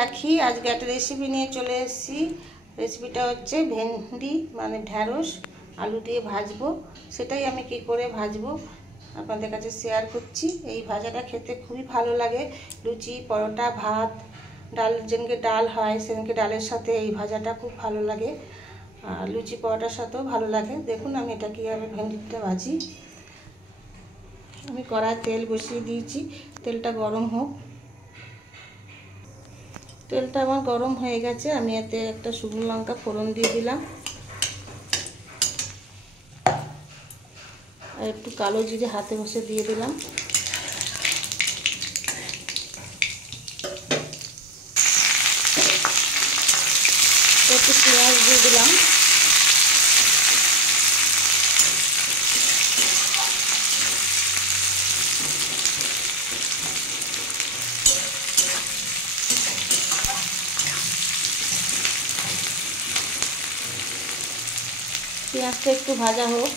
রাখি। আজকে একটা রেসিপি নিয়ে চলে এসেছি। রেসিপিটা হচ্ছে ভেন্ডি মানে ঢ্যাঁড়স আলু দিয়ে ভাজবো। সেটাই আমি কি করে ভাজবো আপনাদের কাছে শেয়ার করছি। এই ভাজাটা খেতে খুবই ভালো লাগে, লুচি পরোটা ভাত ডাল, যেদিনকে ডাল হয় সেদিনকে ডালের সাথে এই ভাজাটা খুব ভালো লাগে, আর লুচি পরোটার সাথেও ভালো লাগে। দেখুন আমি এটা কীভাবে ভেন্ডিটা ভাজি। আমি কড়ায় তেল বসিয়ে দিয়েছি, তেলটা গরম হোক। তেলটা আমার গরম হয়ে গেছে, আমি এতে একটা শুকনো লঙ্কা ফোড়ন দিয়ে দিলাম, আর একটু কালো জিরে হাতে ঘষে দিয়ে দিলাম। একটু পেঁয়াজ দিয়ে দিলাম। পেঁয়াজটা একটু ভাজা হোক।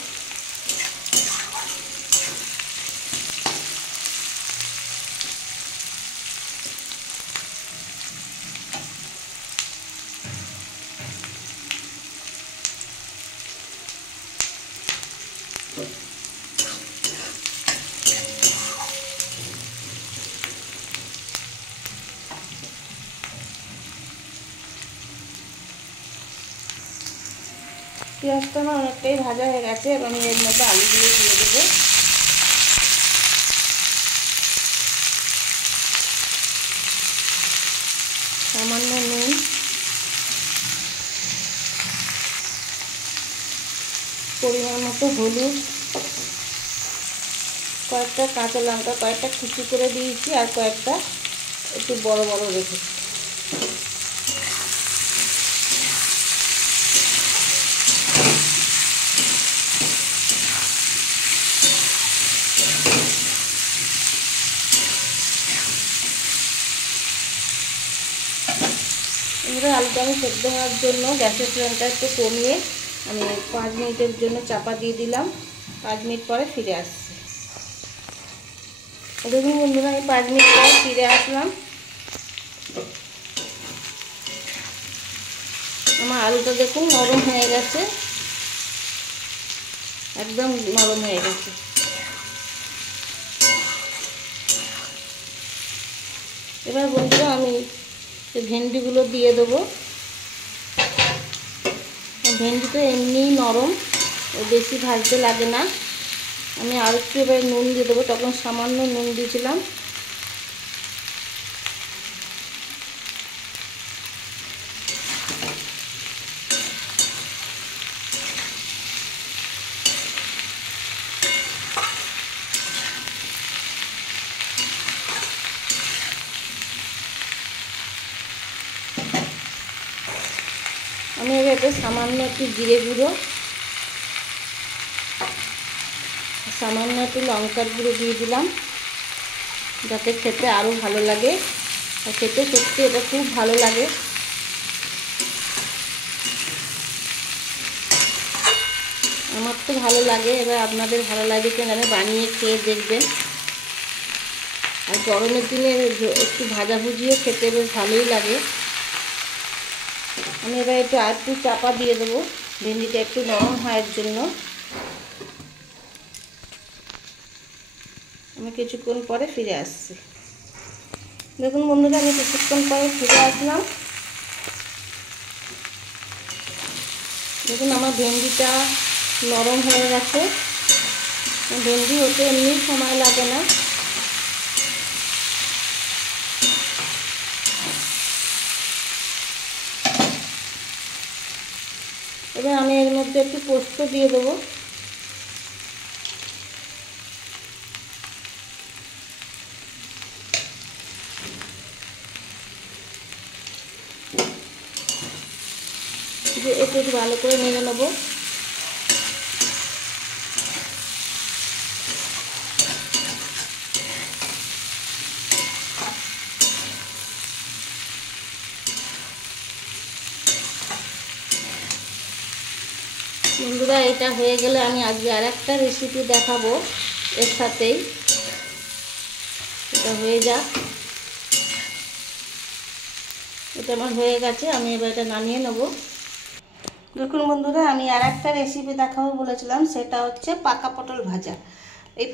পেঁয়াজটা আমার অনেকটাই ভাজা হয়ে গেছে, এবং আমি এর মধ্যে আলুগুলো দিয়ে দেবো। সামান্য নুন, পরিমাণ মতো হলুদ, কয়েকটা কাঁচা লঙ্কা কয়েকটা কুচি করে দিয়েছি, আর কয়েকটা একটু বড় বড় রেখেছি। এবারে আলুটা আমি সেদ্ধ হওয়ার জন্য গ্যাসের ফ্লেমটা একটু কমিয়ে আমি 5 মিনিটের জন্য চাপা দিয়ে দিলাম। 5 মিনিট পরে ফিরে আসছি। দেখুন বন্ধুরা, আমি 5 মিনিট পরে ফিরে আসলাম। আমার আলুটা দেখুন নরম হয়ে গেছে, একদম নরম হয়ে গেছে। এবার বন্ধুরা আমি ভেন্ডিগুলো দিয়ে দেবো। ভেন্ডিটা এমনিই নরম, বেশি ভাজতে লাগে না। আমি আর একটু এবার নুন দিয়ে দেবো, তখন সামান্য নুন দিয়েছিলাম। আমি এবারে সামান্য একটু জিরে গুঁড়ো, সামান্য একটু লঙ্কার গুঁড়ো দিয়ে দিলাম, যাতে খেতে আরও ভালো লাগে। আর খেতে সত্যি এটা খুব ভালো লাগে। আমার তো ভালো লাগে, এবার আপনাদের ভালো লাগে কিনা বানিয়ে খেয়ে দেখবেন। আর গরমের দিনে একটু ভাজাভুজিও খেতে বেশ ভালোই লাগে। আমি এবার একটু চাপা দিয়ে দেবো, ভেন্ডিটা একটু নরম হওয়ার জন্য। আমি কিছুক্ষণ পরে ফিরে আসছি। দেখুন বন্ধুরা, আমি কিছুক্ষণ পরে ফিরে আসলাম। দেখুন আমার ভেন্ডিটা নরম হয়ে গেছে। ভেন্ডি হতে এমনি সময় লাগে না। এবার আমি এর মধ্যে একটু পোস্ত দিয়ে দেবো। একটু ভালো করে নেড়ে নেবো। বন্ধুরা, এটা হয়ে গেলে আমি আজকে আরেকটা রেসিপি দেখাবো এর সাথেই। এটা হয়ে যাক। এটা আমার হয়ে গেছে, আমি এবার এটা নামিয়ে নেব। দেখুন বন্ধুরা, আমি আর একটা রেসিপি দেখাবো বলেছিলাম, সেটা হচ্ছে পাকা পটল ভাজা। এই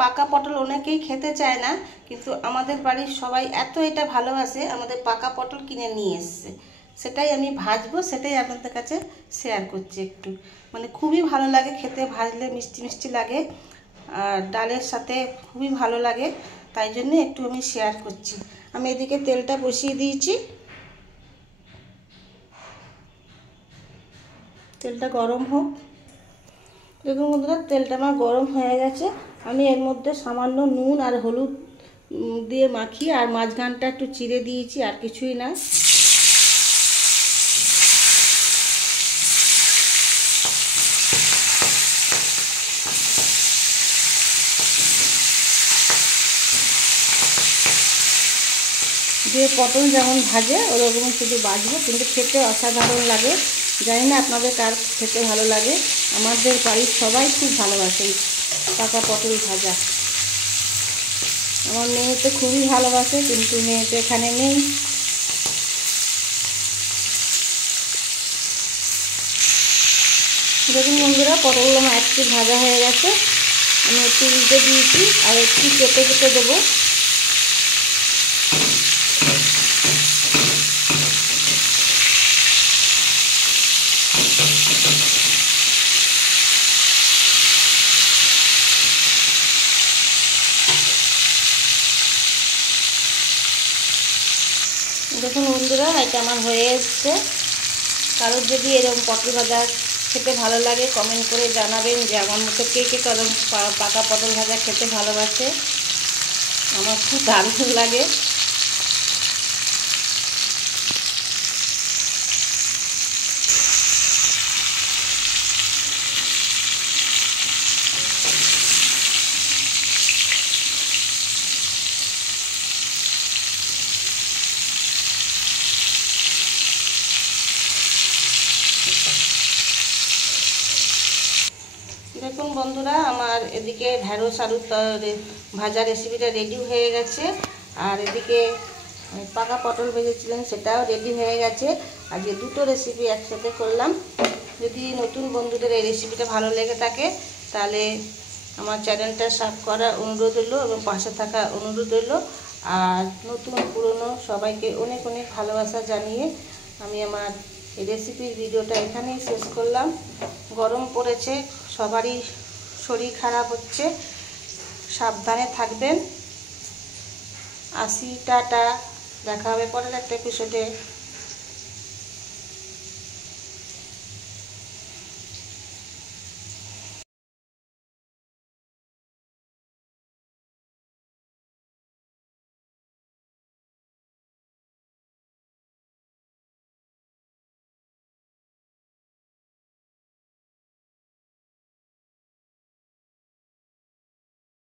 পাকা পটল অনেকেই খেতে চায় না, কিন্তু আমাদের বাড়ির সবাই এত এটা ভালোবাসে, আমাদের পাকা পটল কিনে নিয়ে এসছে। সেটাই আমি ভাজবো, সেটাই আপনাদের কাছে শেয়ার করছি একটু। মানে খুবই ভালো লাগে খেতে, ভাজলে মিষ্টি মিষ্টি লাগে, আর ডালের সাথে খুবই ভালো লাগে, তাই জন্য একটু আমি শেয়ার করছি। আমি এদিকে তেলটা বসিয়ে দিয়েছি, তেলটা গরম হোক। দেখুন বন্ধুরা, তেলটা আমার গরম হয়ে গেছে। আমি এর মধ্যে সামান্য নুন আর হলুদ দিয়ে মাখিয়ে আর মাঝখানটা একটু চিড়ে দিয়েছি, আর কিছুই না। দিয়ে পটল যেমন ভাজে ওরকম শুধু ভাজবো, কিন্তু খেতে অসাধারণ লাগে। জানি না আপনাদের কার খেতে ভালো লাগে, আমাদের বাড়ির সবাই খুব ভালোবাসে পাকা পটল ভাজা। আমার মেয়ে তো খুবই ভালোবাসে, কিন্তু মেয়ে তো এখানে নেই। দেখুন বন্ধুরা, পটলগুলো আমার একটু ভাজা হয়ে গেছে, আমি একটু উল্টে দিয়েছি আর একটু কেটে কেটে দেবো। দেখুন বন্ধুরা, এটা আমার হয়ে এসছে। কারোর যদি এরকম পটল ভাজা খেতে ভালো লাগে কমেন্ট করে জানাবেন যে আমার মতো কে কে কারণ পাকা পটল ভাজা খেতে ভালোবাসে। আমার খুব দারুণ লাগে। দেখুন বন্ধুরা, আমার এদিকে ঢ্যাঁড়স আলু ভাজা রেসিপিটা রেডি হয়ে গেছে, আর এদিকে পাকা পটল ভেজেছিলেন সেটাও রেডি হয়ে গেছে। আর যে দুটো রেসিপি একসাথে করলাম। যদি নতুন বন্ধুদের এই রেসিপিটা ভালো লেগে থাকে তাহলে আমার চ্যানেলটা সাবস্ক্রাইব করার অনুরোধ হলো এবং পাশে থাকা অনুরোধ হলো। আর নতুন পুরনো সবাইকে অনেক অনেক ভালোবাসা জানিয়ে আমি আমার এই রেসিপির ভিডিওটা এখানেই শেষ করলাম। গরম পড়েছে, সবারই শরীর খারাপ হচ্ছে, সাবধানে থাকবেন। আসি, টাটা, দেখা হবে পরের একটা এপিসোডে।